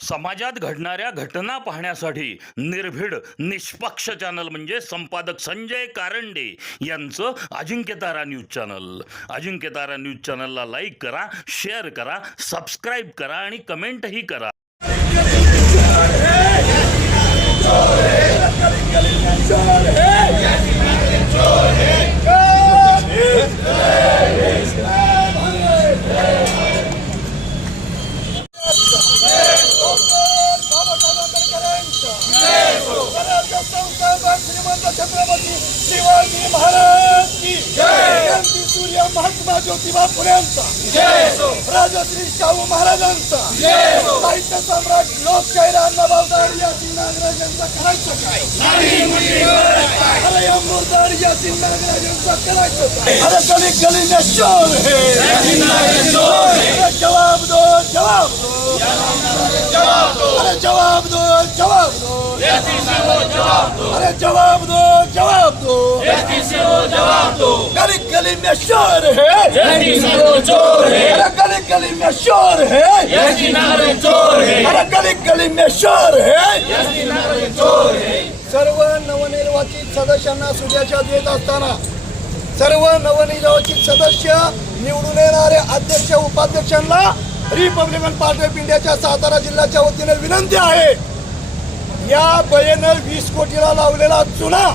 समाजात घडणाऱ्या घटना पाहण्यासाठी निर्भीड निष्पक्ष चॅनल म्हणजे संपादक संजय कारंडे यांचं Ajinkyatara news channel. Ajinkyatara news चॅनलला लाईक करा, शेअर करा, सबस्क्राईब करा आणि कमेंटही करा. छत्रपती शिवाजी महाराज की जय. सूर्य महात्मा ज्योतिबा फुलेंचा जय. राजश्री शाहू महाराजांचा जय. साहित्य सम्राट लोकशाहीर अण्णाभाऊ साठे यासिन नागराज यांचा करायचं काय? अरे अमृतधार यासिन नागराज यांचा करायचं काय? अरे गली गली में शोर है, अरे जवाब दो जवाब दो, अरे जवाब दो जवाब दो, अरे जवाब दो जवाब दो, गली गली में शोर है, अरे गली गली में शोर है, अरे गली गली में शोर है. सर्व नवनिर्वाचित सदस्यांना शुभेच्छा देत असताना सर्व नवनिर्वाचित सदस्य निवडून येणारे अध्यक्ष उपाध्यक्षांना रिपब्लिकन पार्टी ऑफ इंडियाच्या सातारा जिल्ह्याच्या वतीने विनंती आहे, या बयेनं 20 कोटीला लावलेला चुना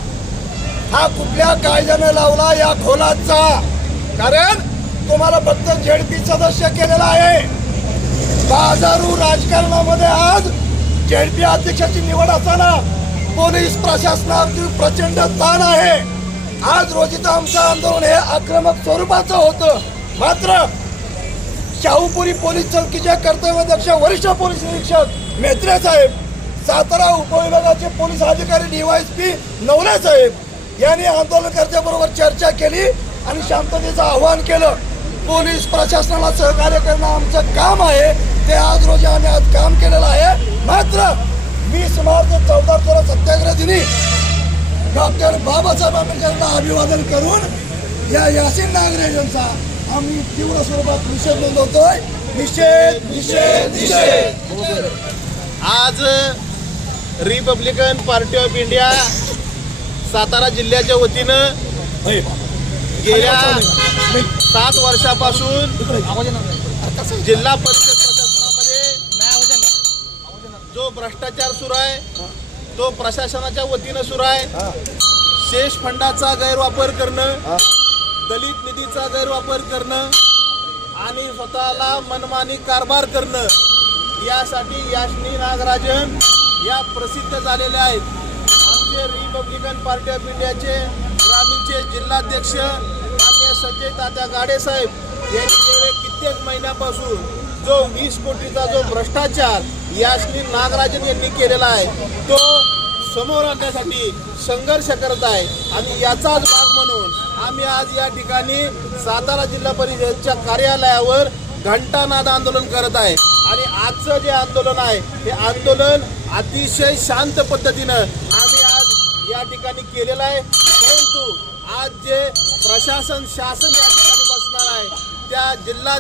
हा कुठल्या कायद्याने लावला या खोलाचा? कारण तुम्हाला फक्त झेडपी सदस्य केलेला आहे. बाजारू राजकारणामध्ये आज झेडपी अध्यक्षाची निवड असताना पोलीस प्रशासनावरती प्रचंड ताण आहे. आज रोजीचं आमचं आंदोलन हे आक्रमक स्वरूपाचं होतं, मात्र शाहूपुरी पोलीस चौकीच्या कर्तव्याध्यक्ष वरिष्ठ पोलीस निरीक्षक मेत्रे साहेब, सातारा उपविभागाचे पोलीस अधिकारी DYSP नवले साहेब यांनी आंदोलनकर्त्यांबरोबर चर्चा केली आणि शांततेचं आवाहन केलं. पोलीस प्रशासनाला सहकार्य करणं आमचं काम आहे, ते आज रोजी आम्ही आज काम केलेलं आहे. मात्र 20 मार्च 14 सत्याग्रह दिनी डॉक्टर बाबासाहेब आंबेडकरांना अभिवादन करून या यासिन नागराज यांचा आम्ही तीव्र स्वरूपात निषेध नोंदवतोय. निषेध निषेध निषेध. आज Republican party of India Satara जिल्ह्याच्या वतीनं गेल्या 7 वर्षापासून जिल्हा परिषद प्रशासनामध्ये जो भ्रष्टाचार सुरू आहे तो प्रशासनाच्या वतीनं सुरू आहे. शेष फंडाचा गैरवापर करणं, दलित निधीचा गैरवापर करणं आणि स्वतःला मनमानी कारभार करणं यासाठी यासिन नागराजन या प्रसिद्ध झालेल्या आहेत. आमचे रिपब्लिकन पार्टी ऑफ इंडियाचे ग्रामीणचे जिल्हाध्यक्ष माननीय संजय तात्या गाडे साहेब यांनी गेले कित्येक महिन्यापासून जो 20 कोटीचा जो भ्रष्टाचार यासिन नागराजन यांनी केलेला आहे तो समोर आणण्यासाठी संघर्ष करत आहे. आणि याचाच भाग म्हणून आम्ही आज या ठिकाणी सातारा जिल्हा परिषदेच्या कार्यालयावर घंटानाद आंदोलन करत आहे. आणि आजचं जे आंदोलन आहे हे आंदोलन अतिशय शांत पद्धतीनं आम्ही आज या ठिकाणी केलेलं आहे. परंतु आज जे प्रशासन शासन या ठिकाणी बसणार आहे त्या जिल्हा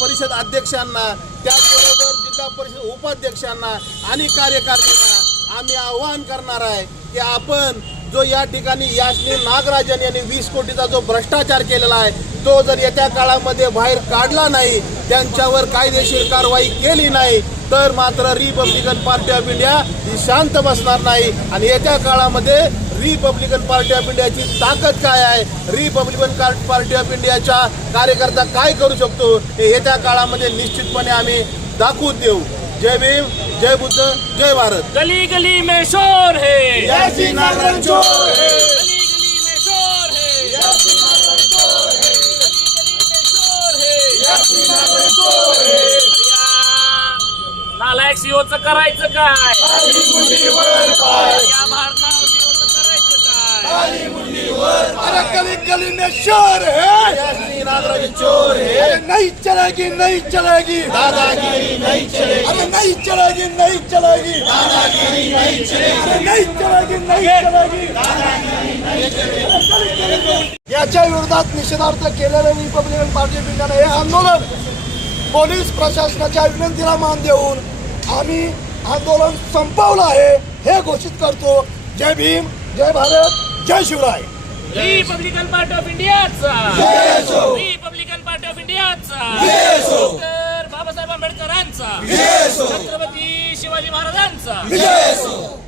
परिषद अध्यक्षांना, त्याचबरोबर जिल्हा परिषद उपाध्यक्षांना आणि कार्यकारिणींना आम्ही आवाहन करणार आहे की आपण जो या ठिकाणी यासिन नागराजन यांनी 20 कोटीचा जो भ्रष्टाचार केलेला आहे तो जर येत्या काळामध्ये बाहेर काढला नाही, त्यांच्यावर कायदेशीर कारवाई केली नाही तर मात्र रिपब्लिकन पार्टी ऑफ इंडिया ही शांत बसणार नाही. आणि येत्या काळामध्ये रिपब्लिकन पार्टी ऑफ इंडियाची ताकद काय आहे, रिपब्लिकन पार्टी ऑफ इंडियाच्या कार्यकर्ता काय करू शकतो हे येत्या काळामध्ये निश्चितपणे आम्ही दाखवून देऊ. जय भीम, जय बुद्ध, जय भारत. गली गली में शोर है, यासिन नागराज चोर है, गली गली में शोर है, यासिन नागराज चोर है, गली गली में शोर है. यासिन नागराज चोर है. नालायक सीओचं करायचं काय? खाली मुंडीवर पाय, या भारतावर सीओचं करायचं काय? खाली मुंडीवर. अरे गली गली में शोर है, यासिन नागराज चोर है, अरे नहीं चलेगी नहीं चलेगी, दादागिरी नहीं चलेगी, अरे नहीं चलेगी नहीं चलेगी, दादागिरी नहीं चलेगी, अरे नहीं चलेगी नहीं चलेगी, दादागिरी नहीं चलेगी. याच्या विरोधात निषेधार्थ केलेलं रिपब्लिकन पार्टी ऑफ इंडियाने हे आंदोलन पोलीस प्रशासनाच्या विनंतीला मान देऊन आम्ही आंदोलन संपवलं आहे हे घोषित करतो. जय भीम, जय भारत, जय शिवराय. रिपब्लिकन पार्टी ऑफ इंडियाचा जय असो. रिपब्लिकन पार्टी ऑफ इंडियाचा जय असो. डॉक्टर बाबासाहेब आंबेडकरांचा जय असो. छत्रपती शिवाजी महाराजांचा जय असो.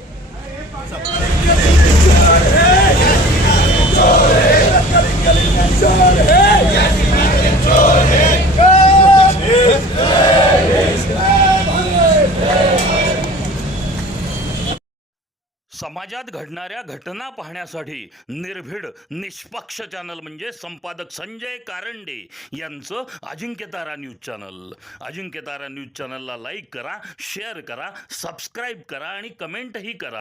समाजात घडणाऱ्या घटना पाहण्यासाठी निर्भीड निष्पक्ष चॅनल म्हणजे संपादक संजय कारंडे यांचं Ajinkyatara news channel. Ajinkyatara news चॅनलला लाईक करा, शेअर करा, सबस्क्राईब करा आणि कमेंटही करा.